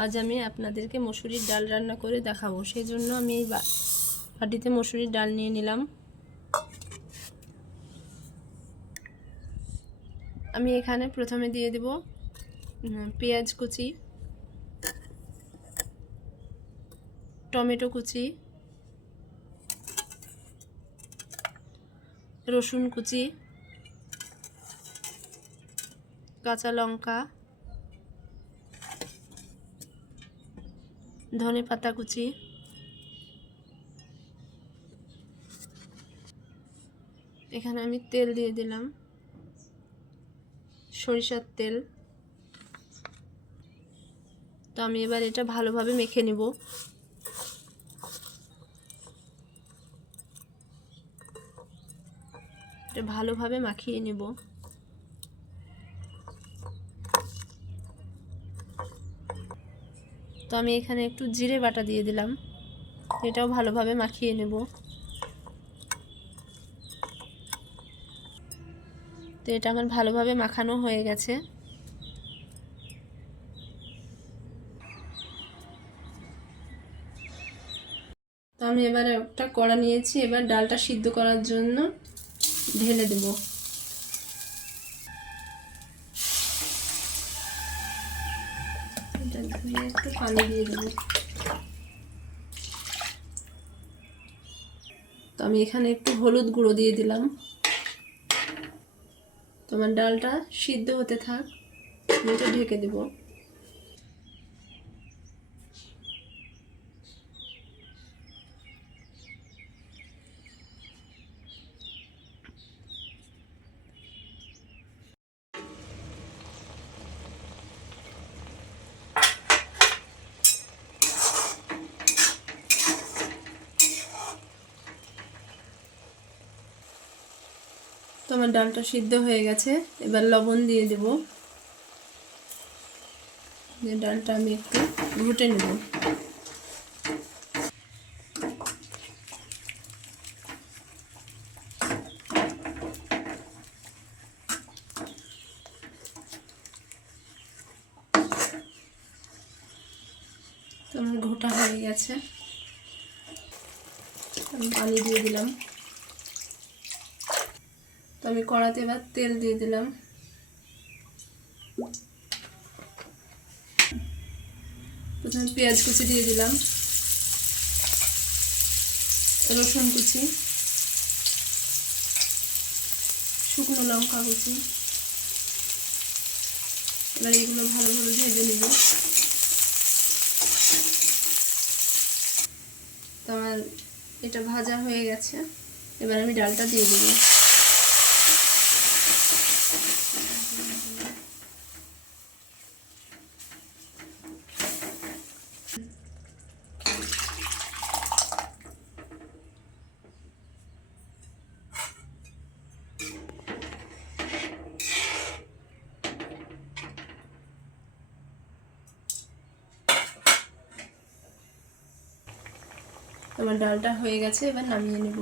আজ আমি আপনাদেরকে মসুরির ডাল রান্না করে দেখাবো। সেই জন্য আমি এই বাটিতে মসুরির ডাল নিয়ে নিলাম। আমি এখানে প্রথমে দিয়ে দেব পেঁয়াজ কুচি, টমেটো কুচি, রসুন কুচি, কাঁচা লঙ্কা, ধনে পাতা কুচি, এখানে আমি তেল দিয়ে দিলাম, সরিষার তেল। তো আমি এবার এটা ভালোভাবে মেখে নেব। এটা ভালোভাবে মাখিয়ে নেব। তো আমি এখানে একটু জিরে বাটা দিয়ে দিলাম, এটাও ভালোভাবে মাখিয়ে নেব। তো এটা আমার ভালোভাবে মাখানো হয়ে গেছে। তো আমি এবার একটা কড়া নিয়েছি, এবার ডালটা সিদ্ধ করার জন্য ঢেলে দেব। এটা ধুয়ে একটু পানি দিয়ে দেব। তো আমি এখানে একটু হলুদ গুঁড়ো দিয়ে দিলাম। তোমার ডালটা সিদ্ধ হতে থাক, এটা ঢেকে দেব। তোমার ডালটা সিদ্ধ হয়ে গেছে, এবার লবণ দিয়ে দেব। ডালটা আমি একটু ঘুটে নেব। তোমার ঘোটা হয়ে গেছে, আমি পানি দিয়ে দিলাম। তো আমি কড়াতে এবার তেল দিয়ে দিলাম। প্রথমে পেঁয়াজ কুচি দিয়ে দিলাম, রসুন কুচি, শুকনো লঙ্কা কুচি। এবার এগুলো ভালোভাবে ভেজে নেব। তো আমার এটা ভাজা হয়ে গেছে, এবার আমি ডালটা দিয়ে দেব। আমার ডালটা হয়ে গেছে, এবার নামিয়ে নেব।